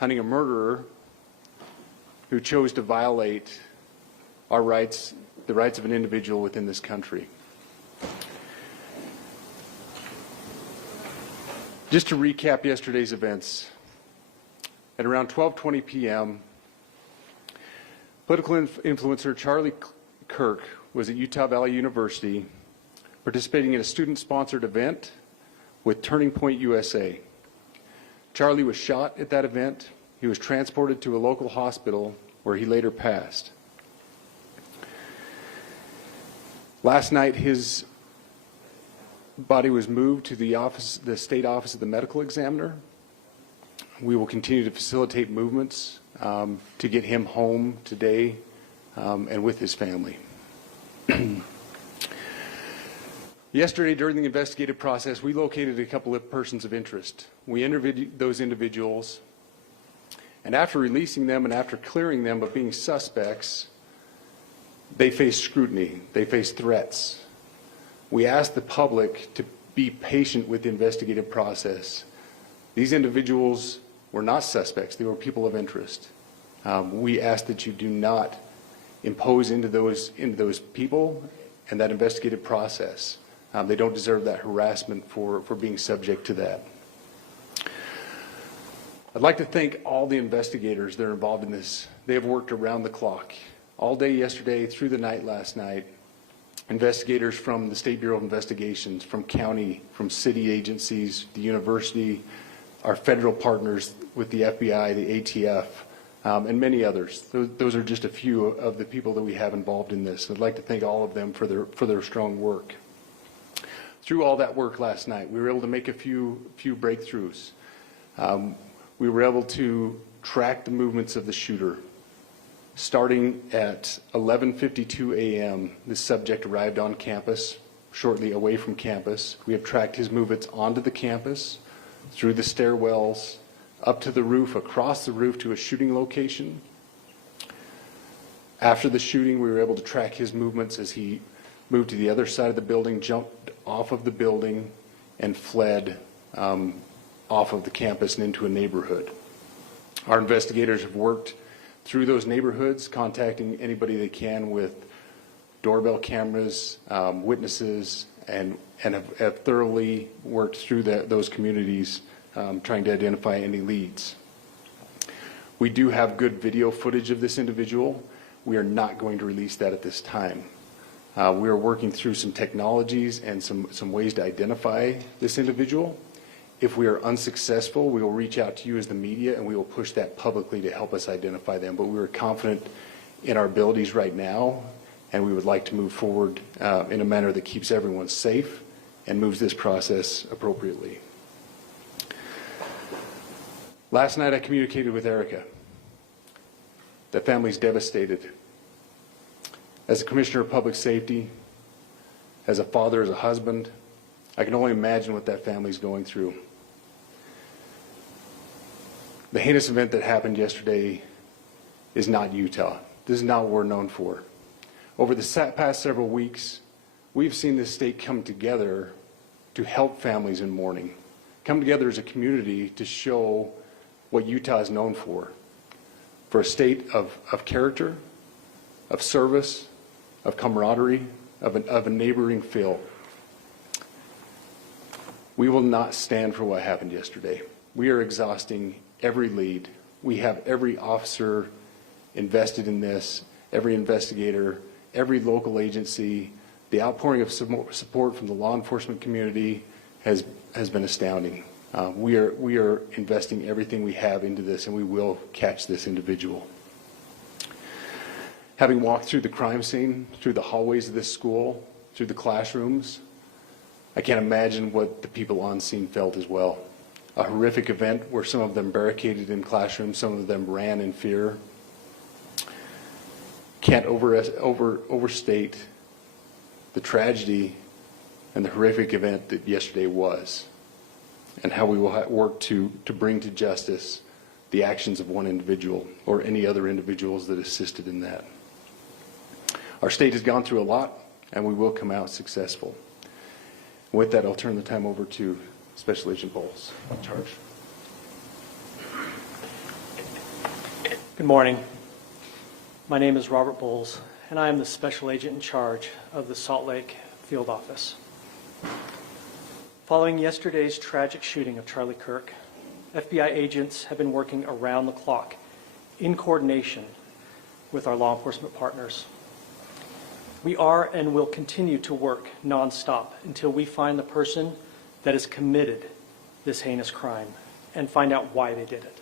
hunting a murderer who chose to violate our rights, the rights of an individual within this country. Just to recap yesterday's events, at around 12:20 p.m., political influencer Charlie Kirk was at Utah Valley University participating in a student-sponsored event with Turning Point USA. Charlie was shot at that event. He was transported to a local hospital where he later passed. Last night, his body was moved to the state office of the medical examiner. We will continue to facilitate movements to get him home today and with his family. Yesterday, during the investigative process, we located a couple of persons of interest. We interviewed those individuals, and after releasing them and after clearing them of being suspects, they faced scrutiny. They faced threats. We asked the public to be patient with the investigative process. These individuals were not suspects. They were people of interest. We ask that you do not impose into those people and that investigative process. They don't deserve that harassment for being subject to that. I'd like to thank all the investigators that are involved in this. They have worked around the clock, all day yesterday, through the night last night. Investigators from the State Bureau of Investigations, from county, from city agencies, the university, our federal partners with the FBI, the ATF, and many others. Those are just a few of the people that we have involved in this. I'd like to thank all of them for their strong work. Through all that work last night, we were able to make a few breakthroughs. We were able to track the movements of the shooter. Starting at 11:52 a.m., this subject arrived on campus, shortly away from campus. We have tracked his movements onto the campus, through the stairwells, up to the roof, across the roof to a shooting location. After the shooting, we were able to track his movements as he moved to the other side of the building, jumped off of the building, and fled off of the campus and into a neighborhood. Our investigators have worked through those neighborhoods, contacting anybody they can with doorbell cameras, witnesses, and have thoroughly worked through those communities, trying to identify any leads. We do have good video footage of this individual. We are not going to release that at this time. We are working through some technologies and some ways to identify this individual. If we are unsuccessful, we will reach out to you as the media and we will push that publicly to help us identify them. But we are confident in our abilities right now, and we would like to move forward in a manner that keeps everyone safe and moves this process appropriately. Last night I communicated with Erica. That family's devastated. As a commissioner of public safety, as a father, as a husband, I can only imagine what that family's going through. The heinous event that happened yesterday is not Utah. This is not what we're known for. Over the past several weeks, we've seen this state come together to help families in mourning, come together as a community to show what Utah is known for a state of character, of service, of camaraderie, of a neighboring feel. We will not stand for what happened yesterday. We are exhausting every lead. We have every officer invested in this, every investigator, every local agency. The outpouring of support from the law enforcement community has been astounding. We are investing everything we have into this, and we will catch this individual. Having walked through the crime scene, through the hallways of this school, through the classrooms, I can't imagine what the people on scene felt as well. A horrific event where some of them barricaded in classrooms, some of them ran in fear. Can't overstate the tragedy and the horrific event that yesterday was, and how we will work to bring to justice the actions of one individual or any other individuals that assisted in that. Our state has gone through a lot, and we will come out successful. With that, I'll turn the time over to Special Agent Bowles in charge. Good morning. My name is Robert Bowles, and I am the special agent in charge of the Salt Lake field office. Following yesterday's tragic shooting of Charlie Kirk, FBI agents have been working around the clock in coordination with our law enforcement partners. We are and will continue to work nonstop until we find the person that has committed this heinous crime and find out why they did it.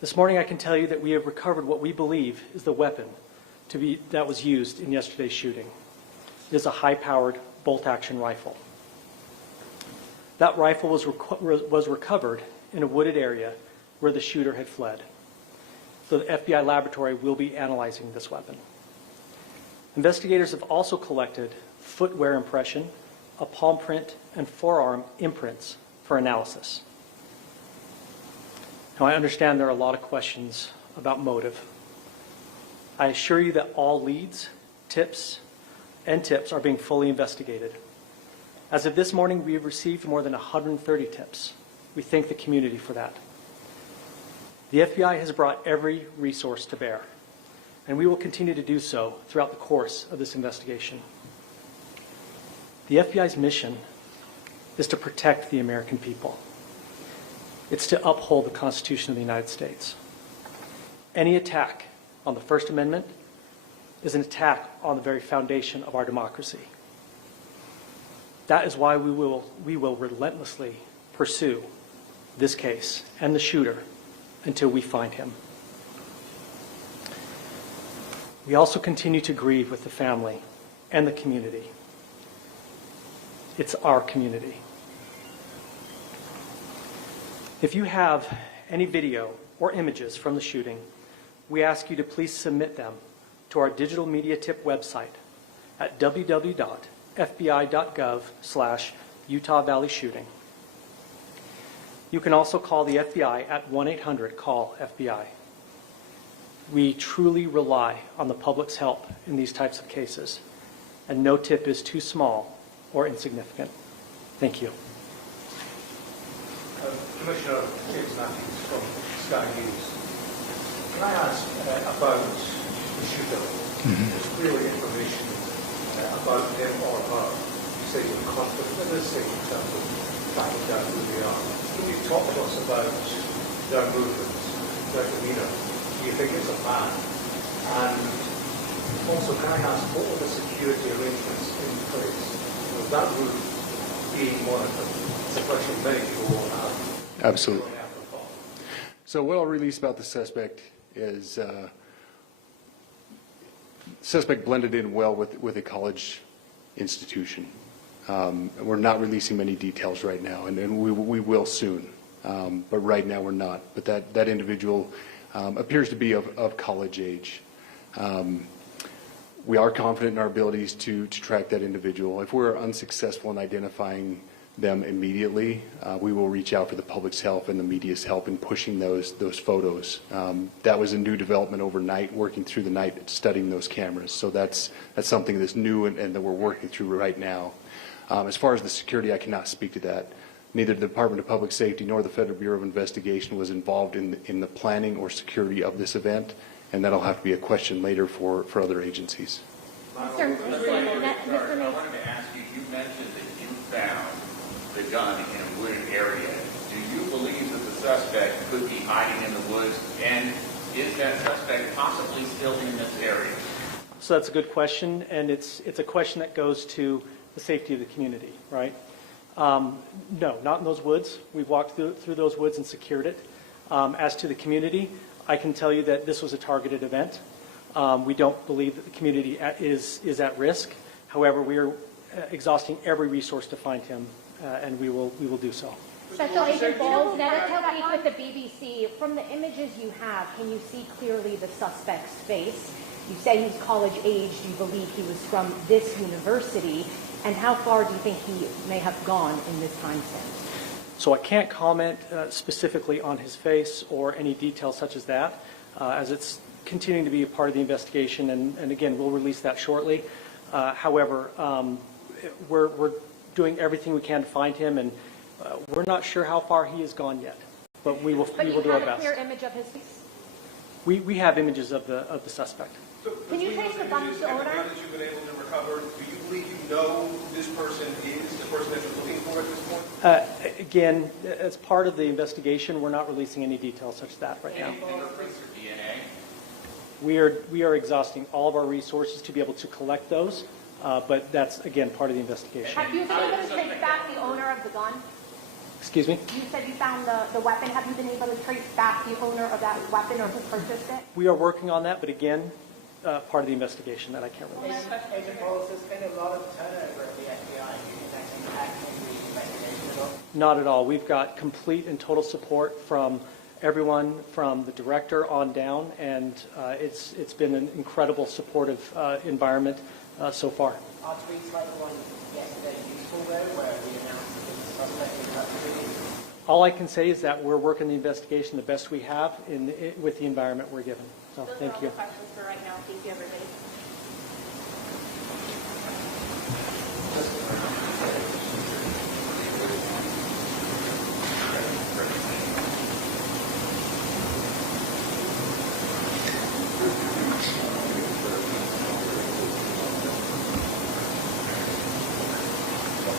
This morning I can tell you that we have recovered what we believe is the weapon that was used in yesterday's shooting. It is a high-powered bolt-action rifle. That rifle was recovered in a wooded area where the shooter had fled. So the FBI laboratory will be analyzing this weapon. Investigators have also collected footwear impression, a palm print, and forearm imprints for analysis. Now, I understand there are a lot of questions about motive. I assure you that all leads, tips are being fully investigated. As of this morning, we have received more than 130 tips. We thank the community for that. The FBI has brought every resource to bear, and we will continue to do so throughout the course of this investigation. The FBI's mission is to protect the American people. It's to uphold the Constitution of the United States. Any attack on the First Amendment is an attack on the very foundation of our democracy. That is why we will relentlessly pursue this case and the shooter until we find him. We also continue to grieve with the family and the community. It's our community. If you have any video or images from the shooting, we ask you to please submit them to our digital media tip website at www.fbi.gov/Utah Valley Shooting. You can also call the FBI at 1-800-CALL-FBI. We truly rely on the public's help in these types of cases, and no tip is too small or insignificant. Thank you. Commissioner James Matthews from Sky News. Can I ask about the shooter? There's clearly information about him or her. You say you're confident in this thing in terms of tracking down who they are. Can you talk to us about their movements, their demeanour? Do you think it's a man? And also, can I ask, what were the security arrangements in place? Was that route being monitored? It's a question many people will have. Absolutely. So what I'll release about the suspect is suspect blended in well with a college institution. We're not releasing many details right now, and we will soon. But right now we're not. But that individual appears to be of college age. We are confident in our abilities to track that individual. If we're unsuccessful in identifying them immediately, we will reach out for the public's help and the media's help in pushing those photos. That was a new development overnight, working through the night studying those cameras. So that's something that's new and that we're working through right now. As far as the security, I cannot speak to that. Neither the Department of Public Safety nor the Federal Bureau of Investigation was involved in the planning or security of this event, and that'll have to be a question later for other agencies. Sir, I wanted to ask you, you mentioned that you found the gun in a wooded area. Do you believe that the suspect could be hiding in the woods, and is that suspect possibly still in this area? So that's a good question, and it's a question that goes to the safety of the community, right? No, not in those woods. We've walked through those woods and secured it. As to the community, I can tell you that this was a targeted event. We don't believe that the community is at risk. However, we are exhausting every resource to find him, and we will do so. Special Agent Bowles, Medical Week with the BBC. From the images you have, can you see clearly the suspect's face? You say he's college age. Do you believe he was from this university? And how far do you think he may have gone in this time span? So I can't comment specifically on his face or any details such as that, as it's continuing to be a part of the investigation, and again, we'll release that shortly. However, we're doing everything we can to find him, and we're not sure how far he has gone yet, but we will do our best. But you have a clear image of his face? We have images of the suspect. So Can you between trace those the gun images to and the owner? gun that you've been able to recover, do you believe you know who this person is, the person that you're looking for at this point? Again, as part of the investigation, we're not releasing any details such as that right now. Any fingerprints or DNA? We are exhausting all of our resources to be able to collect those, but that's, again, part of the investigation. Have you been able to trace back the owner of the gun? Excuse me? You said you found the weapon. Have you been able to trace back the owner of that weapon or who purchased it? We are working on that, but again, part of the investigation that I can't release. Agent Wallace, there's been a lot of turnover at the FBI. Do you think that's impacting the investigation at all? Not at all. We've got complete and total support from everyone, from the director on down, and it's been an incredible supportive environment so far. Are tweets like the one yesterday useful though, where we announced that the suspect is custody? All I can say is that we're working the investigation the best we have with the environment we're given. So thank you. Those are all the questions for right now. Thank you, everybody.